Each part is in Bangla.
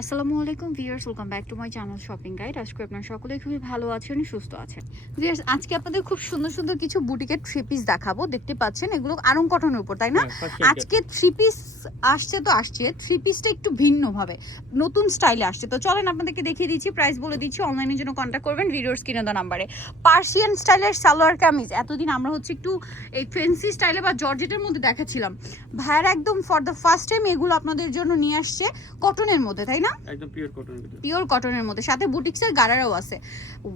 আসসালামু আলাইকুম viewers, welcome back to my channel shopping guide. আজকে আপনারা সকলেই খুবই ভালো আছেন, সুস্থ আছেন। ভিউয়ার্স, আজকে আপনাদের খুব সুন্দর সুন্দর কিছু বুটিকের থ্রি পিস দেখাবো। দেখতে পাচ্ছেন এগুলো আরং কটনের উপর, তাই না? আজকে থ্রি পিস আসছে, তো আসছে থ্রি পিসটা একটু ভিন্নভাবে নতুন স্টাইলে আসছে। তো চলেন আপনাদেরকে দেখিয়ে দিচ্ছি, প্রাইস বলে দিচ্ছি। অনলাইনের জন্য কন্ট্যাক্ট করবেন ভিডিওর স্ক্রিনে দেওয়া নাম্বারে। পার্সিয়ান স্টাইলের সালোয়ার কামিজ, এতদিন আমরা হচ্ছে একটু এই ফ্যান্সি স্টাইলে বা জর্জেটের মধ্যে দেখাচ্ছিলাম। ভাইয়ার একদম ফর দ্য ফার্স্ট টাইম এগুলো আপনাদের জন্য নিয়ে আসছে কটনের মধ্যে, তাই না? একদম পিওর কটনের মধ্যে, সাথে বুটিক্সের গারারাও আছে।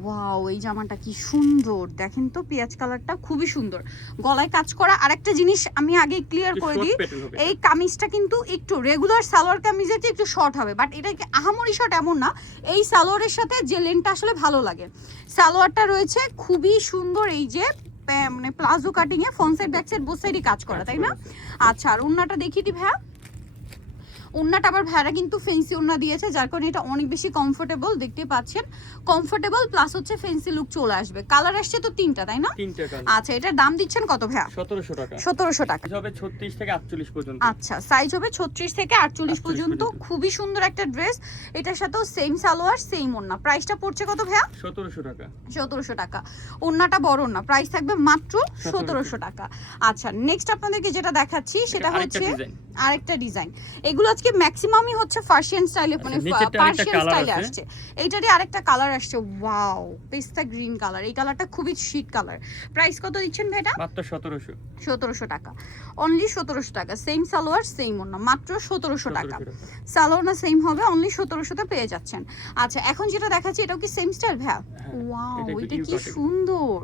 ওয়াও, এই জামাটা কি সুন্দর দেখেন তো, পেঁয়াজ কালারটা খুবই সুন্দর, গলায় কাজ করা। আরেকটা জিনিস আমি আগে ক্লিয়ার করে দিই, এই কামিজটা কিন্তু একটু রেগুলার সালোয়ার কামিজের চেয়ে একটু শর্ট হবে, বাট এটা কি আহামরি শর্ট এমন না। এই সালোয়ারের সাথে যে লেন্থটা আসলে ভালো লাগে, সালোয়ারটা রয়েছে খুবই সুন্দর। এই যে মানে প্লাজো কাটিং এ front side back side both সাইডই কাজ করা, তাই না? আচ্ছা, আর ওন্নাটা দেখিয়ে দিই ভাইয়া। ওন্নাটা আবার ভাড়া কিন্তু ফেন্সি ওন্না দিয়েছে, যার কারণে এটা অনেক বেশি কমফোর্টেবল। দেখতে পাচ্ছেন কমফোর্টেবল প্লাস হচ্ছে ফেন্সি লুক চলে আসবে। কালার আসছে তো তিনটা, তাই না? তিনটা কালার। আচ্ছা, এটার দাম দিচ্ছেন কত ভাইয়া? 1700 টাকা। 1700 টাকা হবে 36 থেকে 48 পর্যন্ত। আচ্ছা, সাইজ হবে 36 থেকে 48 পর্যন্ত। খুবই সুন্দর একটা ড্রেস। এটার সাথেও সেম সালোয়ার সেম ওন্না। প্রাইসটা পড়ছে কত ভাইয়া? 1700 টাকা। 1700 টাকা। ওন্নাটা বড় ওন্না, প্রাইস থাকবে মাত্র 1700 টাকা। আচ্ছা, নেক্সট আপনাদেরকে যেটা দেখাচ্ছি সেটা হচ্ছে আরেকটা ডিজাইন। এগুলো আজকে ম্যাক্সিমামই হচ্ছে পার্সিয়ান স্টাইলে, মানে পার্সিয়ান স্টাইলে আসছে। এইটারই আরেকটা কালার আসছে, ওয়াও, পেস্তা গ্রিন কালার। এই কালারটা খুবই শীট কালার। প্রাইস কত দিচ্ছেন ভাইটা? মাত্র 1700। 1700 টাকা, অনলি 1700 টাকা। সেম সালোয়ার সেম ওন্না, মাত্র 1700 টাকা। সালোয়ার না সেম হবে, অনলি 1700 তে পেয়ে যাচ্ছেন। আচ্ছা, এখন যেটা দেখাচ্ছি এটাও কি সেম স্টাইল ভাইয়া? ওয়াও, এটা কি সুন্দর।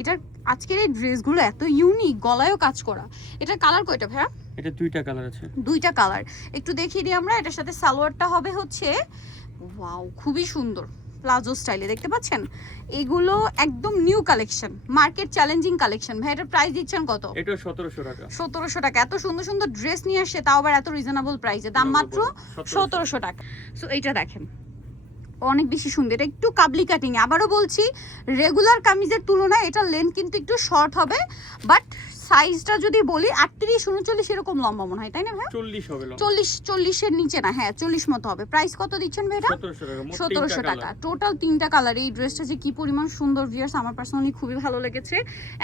এটার আজকের এই ড্রেসগুলো এত ইউনিক, গলায়ও কাজ করা। এটার কালার কয়টা ভাইয়া? এটা দুইটা কালার আছে। দুইটা কালার একটু দেখিয়ে দিই আমরা। এটার সাথে সালোয়ারটা হবে হচ্ছে, ওয়াও, খুবই সুন্দর প্লাজো স্টাইলে। দেখতে পাচ্ছেন এগুলো একদম new collection, market challenging collection. ভাই এটার প্রাইস দিচ্ছেন কত? এটা 1700 টাকা। 1700 টাকা। এত সুন্দর সুন্দর ড্রেস নিয়ে আসে, তাও আবার এত রিজনেবল প্রাইসে, দাম মাত্র 1700 টাকা। সো এইটা দেখেন, অনেক বেশি সুন্দর। এটা একটু কাবলি কাটিং। আবারও বলছি, রেগুলার কামিজের তুলনায় এটা লেন্থ কিন্তু একটু শর্ট হবে, বাট সাইজটা যদি বলি 38 39 এরকম লম্বা মনে হয়, তাই না ভাই? 40 হবে লম্বা। 40 এর নিচে না, হ্যাঁ 40 মতো হবে। প্রাইস কত দিচ্ছেন ভাই এটা? 1700 টাকা। টোটাল তিনটা কালার। এই ড্রেসটা যে কি পরিমাণ সুন্দর ভিউয়ার্স, আমার পার্সোনালি খুবই ভালো লেগেছে।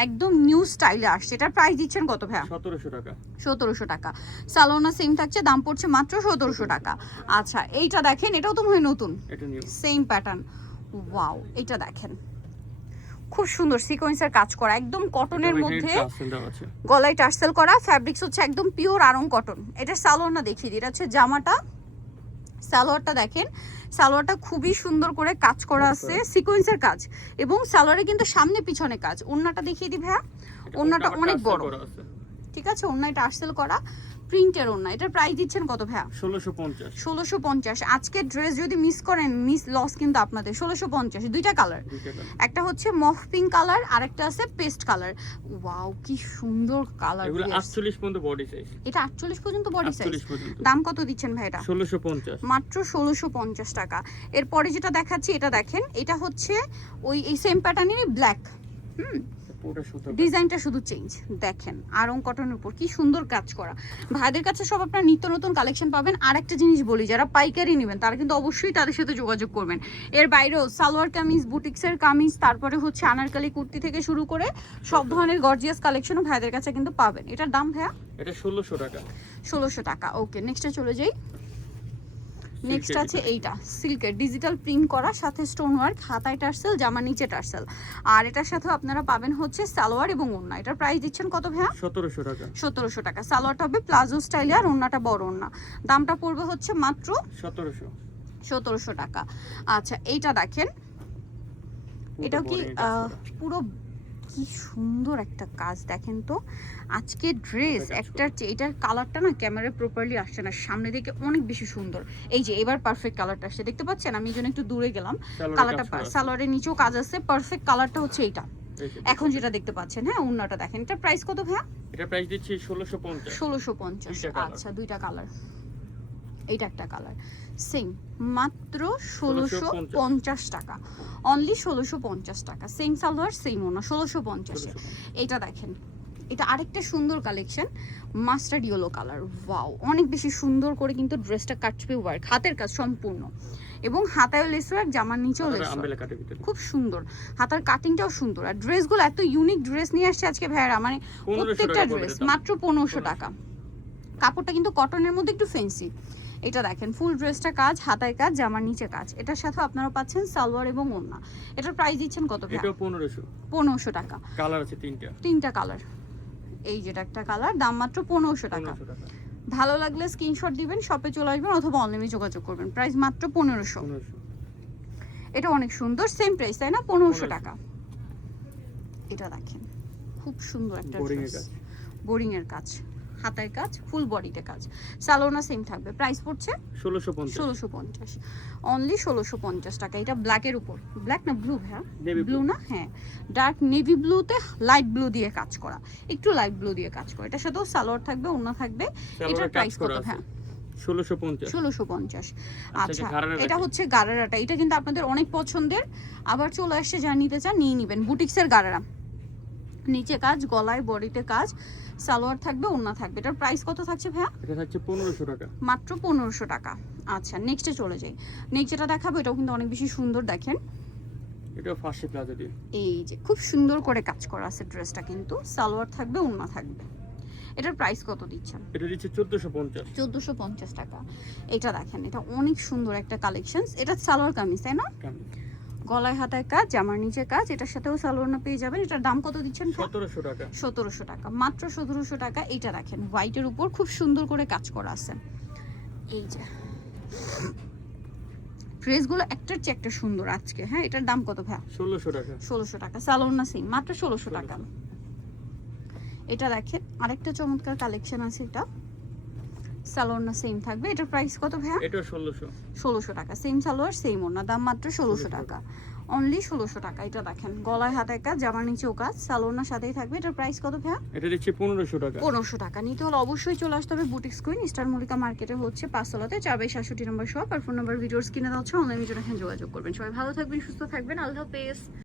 একদম নিউ স্টাইলে আসছে। এটার প্রাইস দিচ্ছেন কত ভাই? 1700 টাকা। 1700 টাকা। সালোনা সেম থাকছে, দাম পড়ছে মাত্র 1700 টাকা। আচ্ছা, এইটা দেখেন, এটাও তো মনে হয় নতুন, এটা নিউ সেম প্যাটার্ন। ওয়াও, এটা দেখেন খুব সুন্দর সিকোয়েন্সের কাজ করা, একদম কটনের মধ্যে, গলায় টার্সেল করা। ফ্যাব্রিক্স হচ্ছে একদম পিওর আরং কটন। এটা সালোয়ারটা দেখিয়ে দিই, এটা হচ্ছে জামাটা। সালোয়ারটা দেখেন, সালোয়ারটা খুবই সুন্দর করে কাজ করা আছে, সিকোয়েন্সের কাজ, এবং সালোয়ারে কিন্তু সামনে পিছনে কাজ। ওন্নাটা দেখিয়ে দিই ভাইয়া। ওন্নাটা অনেক বড়, ঠিক আছে। ওন্নাটা টার্সেল করা প্রিন্টের ওন্না। এটার প্রাইস দিচ্ছেন কত ভাইয়া? 1650। 1650। আজকের ড্রেস যদি মিস করেন, মিস লস কিন্তু আপনাদের। 1650। দুইটা কালার, একটা হচ্ছে মফ পিঙ্ক কালার আর একটা আছে পেস্ট কালার। ওয়াও, কি সুন্দর কালার। এগুলো 48 পর্যন্ত বডি সাইজ। এটা 48 পর্যন্ত বডি সাইজ। দাম কত দিচ্ছেন ভাই এটা? 1650। মাত্র 1650 টাকা। এরপরে যেটা দেখাচ্ছি, এটা দেখেন, এটা হচ্ছে ওই এই সেম প্যাটার্নেরই ব্ল্যাক। ডিজাইনটা শুধু চেঞ্জ। দেখেন আরং কটনের উপর কি সুন্দর কাজ করা। ভাইদের কাছে সব আপনার নিত্য নতুন কালেকশন পাবেন। আর একটা জিনিস বলি, যারা পাইকারি নেবেন তারা কিন্তু অবশ্যই তাদের সাথে যোগাযোগ করবেন। এর বাইরেও সালোয়ার কামিজ, বুটিক্সের কামিজ, তারপরে হচ্ছে আনারকলি কুর্তি থেকে শুরু করে সব ধরনের গর্জিয়াস কালেকশনও ভাইদের কাছে কিন্তু পাবেন। এটার দাম ভাইয়া? এটা 1600 টাকা। 1600 টাকা। ওকে, নেক্সটে চলে যাই। নেক্সট আছে এইটা সিল্কের ডিজিটাল প্রিন্ট করা, সাথে স্টোন ওয়ার্ক, হাতায় টার্সেল, জামা নিচে টার্সেল। আর এটার সাথে আপনারা পাবেন হচ্ছে সালোয়ার এবং ওন্না। এটার প্রাইস দিচ্ছেন কত ভাইয়া? 1700 টাকা। 1700 টাকা। সালোয়ারটা হবে প্লাজো স্টাইলে আর ওন্নাটা বড় ওন্না। দামটা পড়বে হচ্ছে মাত্র 1700 টাকা। আচ্ছা, এইটা দেখেন, এটাও কি পুরো, কি সুন্দর একটা কাজ দেখেন তো। আজকে ড্রেস একটার চেয়ে এটার কালারটা না ক্যামেরায় প্রপারলি আসছে না, সামনে থেকে অনেক বেশি সুন্দর। এই যে এবার পারফেক্ট কালারটা আসছে, দেখতে পাচ্ছেন? আমি এই জন্য একটু দূরে গেলাম। কালারটা সালোয়ারের নিচেও কাজ আছে, পারফেক্ট কালারটা হচ্ছে এইটা এখন যেটা দেখতে পাচ্ছেন। হ্যাঁ, ওন্নাটা দেখেন। এটা প্রাইস কত ভাইয়া? এটা প্রাইস দিচ্ছি 1650। 1650। আচ্ছা, দুইটা কালার, এইটা একটা কালার সেম, মাত্র 1650 টাকা। অনলি 1650 টাকা। সেম সালোয়ার সেম ওন্না, 1650। এটা দেখেন, এটা আরেকটা সুন্দর collection, mustard yellow colour. Wow, অনেক বেশি সুন্দর করে কিন্তু ড্রেসটা কাটবে ওয়ার্ক, হাতের কাজ সম্পূর্ণ, এবং হাতায় লেস ওয়ার্ক, জামার নিচেও লেস ওয়ার্ক, খুব সুন্দর। হাতার কাটিংটাও সুন্দর। আর ড্রেসগুলো এত ইউনিক ড্রেস নিয়ে আসছে আজকে ভাইয়ারা, মানে প্রত্যেকটা ড্রেস মাত্র 1500 টাকা। কাপড়টা কিন্তু কটনের মধ্যে একটু ফ্যান্সি। এটা দেখেন ফুল ড্রেসটা কাজ, হাতায় কাজ, জামার নিচে কাজ। এটার সাথে আপনারা পাচ্ছেন সালোয়ার এবং ওড়না। এটার প্রাইস দিচ্ছেন কত ভাই? এটা 1500। 1500 টাকা। কালার আছে তিনটা কালার। এই যেটা একটা কালার, দাম মাত্র 1500 টাকা। ভালো লাগলে স্ক্রিনশট দিবেন, শপে চলে আসবেন অথবা অনলাইনে যোগাযোগ করবেন। প্রাইস মাত্র 1500। এটা অনেক সুন্দর, সেম প্রাইস তাই না? 1500 টাকা। এটা দেখেন খুব সুন্দর একটা ড্রেস, বোরিং এর কাজ, হাতায় কাজ, ফুল বডিতে কাজ, সালোনা সেম থাকবে। প্রাইস পড়ছে 1650, অনলি 1650 টাকা। এটা ব্ল্যাকের উপর, ব্ল্যাক না ব্লু ভাইয়া? ব্লু না, হ্যাঁ ডার্ক নেভি ব্লুতে লাইট ব্লু দিয়ে কাজ করা, একটু লাইট ব্লু দিয়ে কাজ করা। এটার সাথেও সালোয়ার থাকবে, ওড়না থাকবে। এটার প্রাইস কত ভাইয়া? 1650। আচ্ছা, এটা হচ্ছে গারারাটা। এটা কিন্তু আপনাদের অনেক পছন্দের, আবার চলে আসছে, যা নিতে চান নিয়ে নেবেন। বুটিক্সের গারারা, নিচে কাজ, গলায় বডিতে কাজ, সালোয়ার থাকবে, ওড়না থাকবে। এটার প্রাইস কত থাকছে ভাইয়া? এটা থাকছে 1500 টাকা, মাত্র 1500 টাকা। আচ্ছা, নেক্সটে চলে যাই। নেক্সট যেটা দেখাবো এটাও কিন্তু অনেক বেশি সুন্দর, দেখেন এটা ফার্সি প্লাজো দিয়ে, এই যে খুব সুন্দর করে কাজ করা আছে ড্রেসটা, কিন্তু সালোয়ার থাকবে, ওড়না থাকবে। এটার প্রাইস কত দিচ্ছেন? এটা দিচ্ছে 1450। 1450 টাকা। এটা দেখেন, এটা অনেক সুন্দর একটা কালেকশন। এটা সালোয়ার কামিজ তাই না? গলায় হাতায় কাজ, জামার নিচে কাজ, এটার সাথেও সালোয়ার পেয়ে যাবেন। এটার দাম কত দিচ্ছেন? 1700 টাকা। 1700 টাকা, মাত্র 1700 টাকা। এটা দেখেন হোয়াইটের উপর খুব সুন্দর করে কাজ করা আছে। এই যে ড্রেসগুলো একটার চেয়ে একটা সুন্দর আজকে। হ্যাঁ, এটার দাম কত ভাই? 1600 টাকা। 1600 টাকা, সালোয়ার না সেম, মাত্র 1600 টাকা। এটা দেখেন আরেকটা চমৎকার কালেকশন আছে, এটা সালোয়ার না সেম থাকবে। এটার প্রাইস কত ভাই? এটা 1600। 1600 টাকা, সেম সালোয়ার সেম ওড়না, দাম মাত্র 1600 টাকা, অনলি 1600 টাকা। এটা দেখেন গলায় হাতায় কাজ, জামার নিচেও কাজ, সালোয়ার সাথেই থাকবে। এটার প্রাইস কত ভাই? এটা দিচ্ছে 1500 টাকা। 1500 টাকা। নিতে হলে অবশ্যই চলে আসতে হবে বুটিক্স কুইন, স্টার মল্লিকা মার্কেটে হচ্ছে 5 তলাতে, 4/67 নম্বর শপ। আর ফোন নাম্বার ভিডিওস কিনে দেওয়া হচ্ছে, অনলাইনে জন্য এখানে যোগাযোগ করবেন। সবাই ভালো থাকবেন, সুস্থ থাকবেন, আল্লাহ হাফেজ।